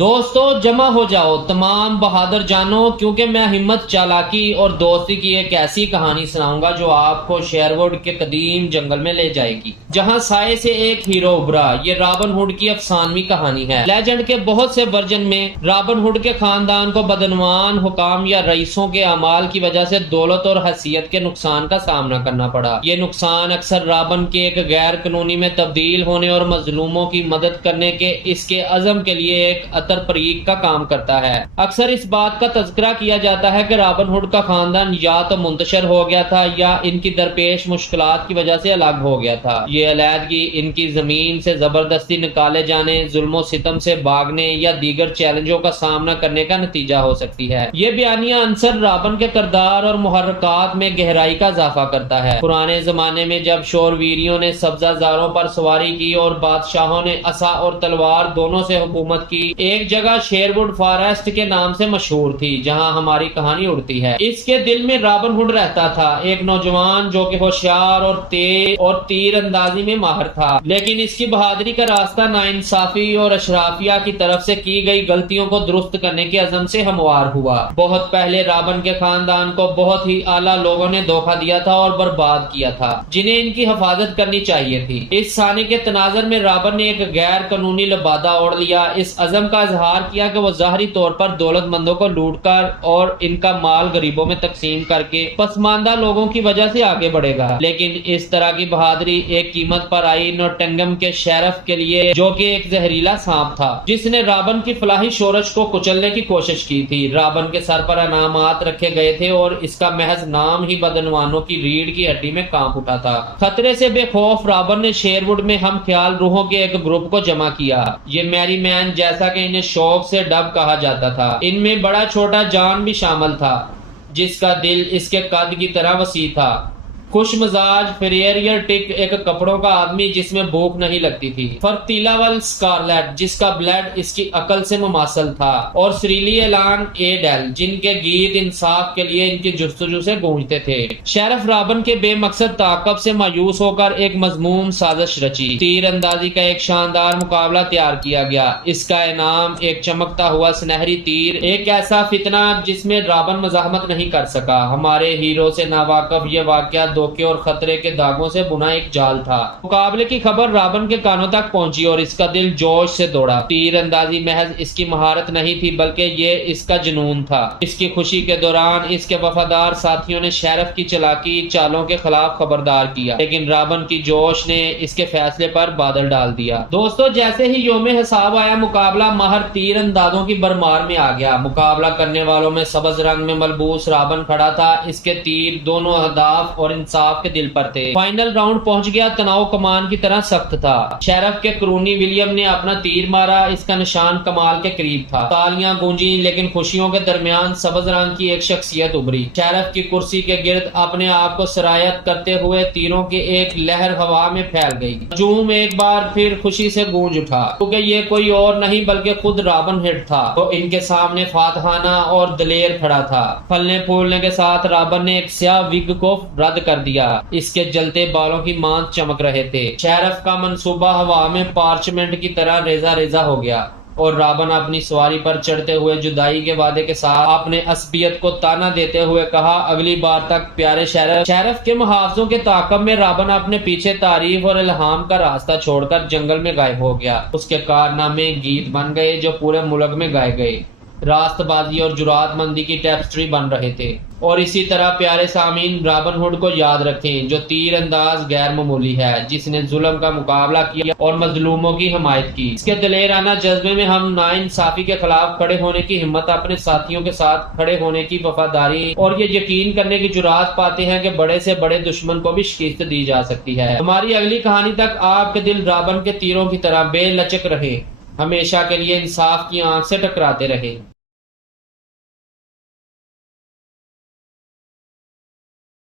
दोस्तों जमा हो जाओ तमाम बहादुर जानो, क्योंकि मैं हिम्मत, चालाकी और दोस्ती की एक ऐसी कहानी सुनाऊंगा जो आपको शेरवुड के कदीम जंगल में ले जाएगी, जहां साए से एक हीरो उभरा। ये रॉबिन हुड की अफसानवी कहानी है। लेजेंड के बहुत से वर्जन में रॉबिन हुड के खानदान को बदनवान हुकाम या रईसों के अमाल की वजह से दौलत और हैसियत के नुकसान का सामना करना पड़ा। ये नुकसान अक्सर रॉबिन के एक गैर कानूनी में तब्दील होने और मजलूमों की मदद करने के इसके अज़म के लिए एक अतर परीक का काम करता है। अक्सर इस बात का तज़किरा किया जाता है कि रॉबिन हुड का खानदान या तो मुंतशर हो गया था या इनकी दरपेश मुश्किलात की वजह से अलग हो गया था। ये अलहदगी इनकी जमीन से जबरदस्ती निकाले जाने, जुल्मो सितम से भागने या दीगर चैलेंजों का सामना करने का नतीजा हो सकती है। ये बयानिया अंसर रॉबिन के किरदार और मुहर्रकात में गहराई का इजाफा करता है। पुराने जमाने में जब शोरवीरियों ने सब्जाजारों पर सवारी की और बादशाहों ने असा और तलवार दोनों से हुकूमत की, एक जगह शेरवुड फॉरेस्ट के नाम से मशहूर थी जहां हमारी कहानी उड़ती है। इसके दिल में रॉबिन हुड रहता था, एक नौजवान जो कि होशियार और तेज और तीर अंदाजी में माहिर था, लेकिन इसकी बहादुरी का रास्ता नाइंसाफी और अशराफिया की तरफ से की गई गलतियों को दुरुस्त करने के अज़म से हमवार हुआ। बहुत पहले रॉबिन के खानदान को बहुत ही आला लोगों ने धोखा दिया था और बर्बाद किया था, जिन्हें इनकी हिफाजत करनी चाहिए थी। इस सानी के तनाजर में रॉबिन ने एक गैर कानूनी लबादा ओढ़ लिया, इस अज़म का इजहार किया कि वो ज़ाहरी तौर पर दौलतमंदों को लूटकर और इनका माल गरीबों में तकसीम करके पसमानदा लोगों की वजह से आगे बढ़ेगा। लेकिन इस तरह की बहादुरी एक कीमत पर आई नोटिंघम के शेरिफ के लिए, जो कि एक जहरीला सांप था जिसने रॉबिन की फलाही शोरश को कुचलने की कोशिश की थी। रॉबिन के सर पर अनामात रखे गए थे और इसका महज नाम ही बदनवानों की रीढ़ की हड्डी में कांप उठा था। खतरे से बेखौफ रॉबिन ने शेरवुड में हम ख्याल रूहों के एक ग्रुप को जमा किया। ये मैरी मैन, जैसा कि इन्हें शौक से डब कहा जाता था, इनमें बड़ा छोटा जॉन भी शामिल था, जिसका दिल इसके कद की तरह वसी था। खुश मजाज फेरियर टिक, एक कपड़ों का आदमी जिसमें भूख नहीं लगती थी। फर्तीलावल स्कारलेट, जिसका ब्लड इसकी अकल से मुमासल था, और श्रीली एलान एडेल, जिनके गीत इंसाफ के लिए इनकी जुस्तजू से गूंजते थे। शेरिफ रॉबिन के बेमकसद ताकब से मायूस होकर एक मजमूम साजिश रची। तीर अंदाजी का एक शानदार मुकाबला तैयार किया गया। इसका इनाम एक चमकता हुआ सुनहरी तीर, एक ऐसा फितना जिसमें रॉबिन मज़ाहमत नहीं कर सका। हमारे हीरो से नावाकिफ ये वाकया धोखे और खतरे के दागों से बुना एक जाल था। मुकाबले की खबर रॉबिन के कानों तक पहुंची और इसका दिल जोश से दौड़ा। तीर अंदाजी महज इसकी महारत नहीं थी, बल्कि ये इसका जुनून था। इसकी खुशी के दौरान इसके वफादार साथियों ने शेरिफ की चालाकी चालों के खिलाफ खबरदार किया, लेकिन रॉबिन की जोश ने इसके फैसले पर बादल डाल दिया। दोस्तों, जैसे ही योमे हिसाब आया, मुकाबला माहिर तीर अंदाजों की भरमार में आ गया। मुकाबला करने वालों में सबज रंग में मलबूस रॉबिन खड़ा था। इसके तीर दोनों अहदाफ और इंसाफ के दिल पर थे। फाइनल राउंड पहुंच गया। तनाव कमान की तरह सख्त था। शेरिफ के क्रूनी विलियम ने अपना तीर मारा। इसका निशान कमाल के करीब था। तालियां गूंजी, लेकिन खुशियों के दरमियान सबज रंग की एक शख्सियत उभरी। शेरिफ की कुर्सी के गिर्द अपने आप को सरायत करते हुए तीरों की एक लहर हवा में फैल गई। जूम एक बार फिर खुशी से गूंज उठा, क्योंकि ये कोई और नहीं बल्कि खुद रॉबिन हुड था, तो इनके सामने फातहाना और दलेर खड़ा था। फलने फूलने के साथ रॉबिन ने एक स्याह विग को रद्द कर दिया। इसके जलते बालों की मांस चमक रहे थे। शेरिफ का मंसूबा हवा में पार्चमेंट की तरह रेजा रेजा हो गया और रॉबिन अपनी सवारी पर चढ़ते हुए जुदाई के वादे के साथ अपने असबियत को ताना देते हुए कहा, अगली बार तक प्यारे शेरिफ। शेरिफ के मुहावजों के ताकब में रॉबिन अपने पीछे तारीफ और इल्हाम का रास्ता छोड़कर जंगल में गायब हो गया। उसके कारनामे गीत बन गए जो पूरे मुल्क में गाए गए, रास्तबाजी और जुरातमंदी की टेप्स्ट्री बन रहे थे। और इसी तरह प्यारे सामीन, रॉबिन हुड को याद रखें, जो तीर अंदाज गैर मामूली है, जिसने जुल्म का मुकाबला किया और मजलूमों की हिमायत की। इसके दलेराना जज्बे में हम नाइंसाफी के खिलाफ खड़े होने की हिम्मत, अपने साथियों के साथ खड़े होने की वफादारी और ये यकीन करने की जुरात पाते हैं कि बड़े से बड़े दुश्मन को भी शिकस्त दी जा सकती है। हमारी अगली कहानी तक आपके दिल रॉबिन के तीरों की तरह बेलचक रहे, हमेशा के लिए इंसाफ की आंख से टकराते रहे।